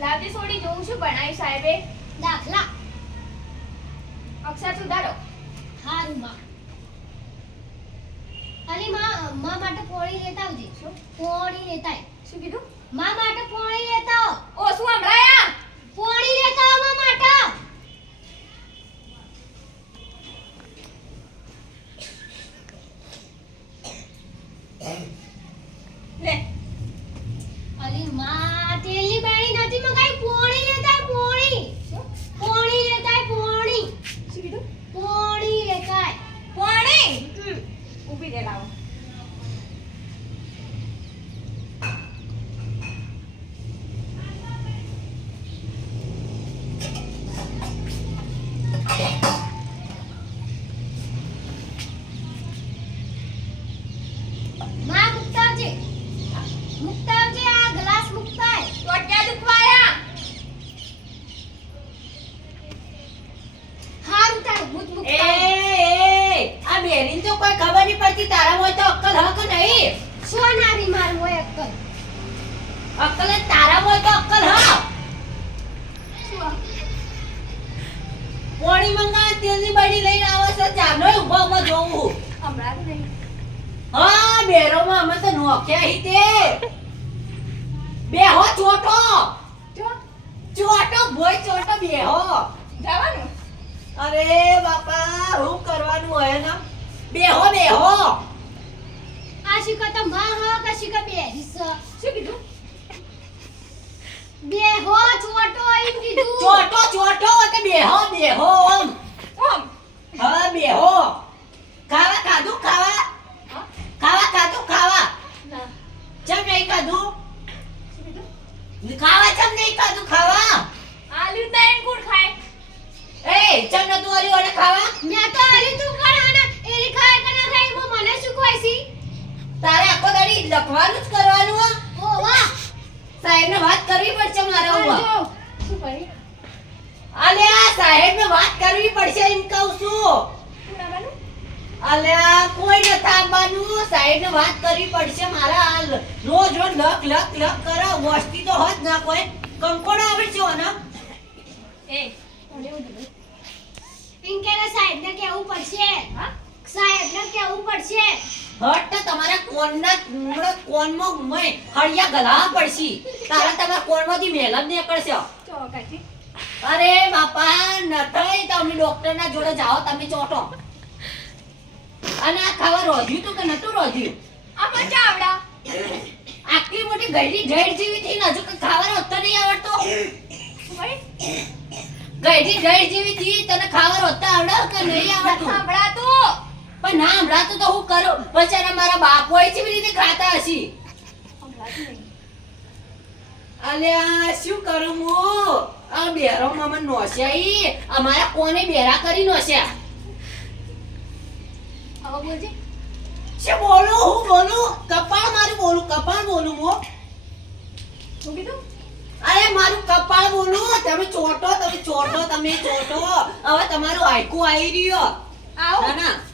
લાવતી સોડી જોઉં છું ભણાવી સાહેબે. દાખલા. અક્ષર સુધારો. હારું માં. અલી માં માં માટે પોણી લેતા આવજે શું? પોણી લેતા. શું કીધું? માં મુકતા આવજે આ ગ્લાસ મુકતા આય. દુખવાયા. હારું તારું ભૂત એ એ આ બેરીન તો કોઈ ખબર નહીં પડતી તારા હોય તો અક્કલ હક નહીં. સોનારી માર હોય અક્કલ? અક્કલ તારા હોય તો અક્કલ હક. શું? પોણી મંગા તેલની બડી લઈને આવે છે ચાલો ઊભો ઊભો નહીં હા બેરોમાં અમે તો નોખ્યા હી તે. બે હો ચોટો. જો ચોટો ભોય ચોટો બે હો જવાનું? અરે બાપા હું કરવાનું હોય ને? બે હો બે હો આ શીખો તો માં હો કે શીખો બે શું કીધું? બે હો છોટો એમ કીધું. ચોટો ચોટો કે બે હો બે હો ઓમ ઓમ હા બે હો ખાવા ખાધું ખાવા હા? ખાવા ખાધું ખાવા ના ચમ નહીં ખાધું? ખાવા ચમ નહીં ખાધું? ખાવા? આલુ તૈન કુણ ખાય? એ ચમ ન તું આલુ અને ખાવા? મેં તો આલુ તું આના એરી ખાય કે ના ખાય મો મને શું કોઈસી તારે આખો દડી લખવાનું જ કરવાનું હો. વાહ. સાહેબને વાત કરવી પડશે મારે જો. શું કરી અલ્યા સાહેબને વાત કરવી પડશે એમ કહું છું. અલ્યા કોઈ ન થાંભવાનું. સાહેબને વાત કરવી પડશે. મારા રોજ રોજ લક લક લક કરો. વસ્તી તો હોત ના કોઈ. કંકોડો આવડશે ઓને. એ કોને ઇન સાહેબને કેવું પડશે? સાહેબને કેવું પડશે? હટ તો તમારા કોનના હમણાં કોનમાં મય હળિયા ગલાવા પડશે. તારા તમારા કોનમાંથી મેલમ નીકળશે. અરે બાપા નથઈ તમે ડોક્ટરના જોડે જાઓ તમે ચોટો. અને આ ખાવા રોજ્યું તું કે નતું રોજ્યું? આ પણ ચાવડા આટલી મોટી ગઈડી જઈડ જેવી થઈને હજુ કઈ ખાવાનો હોતો નહીં આવડતો? ગઈડી જઈડ જેવી થી તને ખાવાનો હોતો આવડે કે નહીં આવડતું? સાંભળાતું. પણ ના હમણાં તો હું કરું. બચારા મારા બાપ હોય છે રીતે ખાતા હશી. સંભળાતું આ અલ્યા શું કરું હું? આ બેરો મામા નોસ્યા અમારા કોને બેરા કરી નોસ્યા હવે બોલજે. શું બોલું? હું બોલું? કપાળ મારું બોલું કપાળ બોલું હું. શું કીધું? અરે મારું કપાળ બોલું. તમે ચોટો તમે ચોટો તમે ચોટો. હવે તમારું આયકું આવી રહ્યો. આવો. ના ના.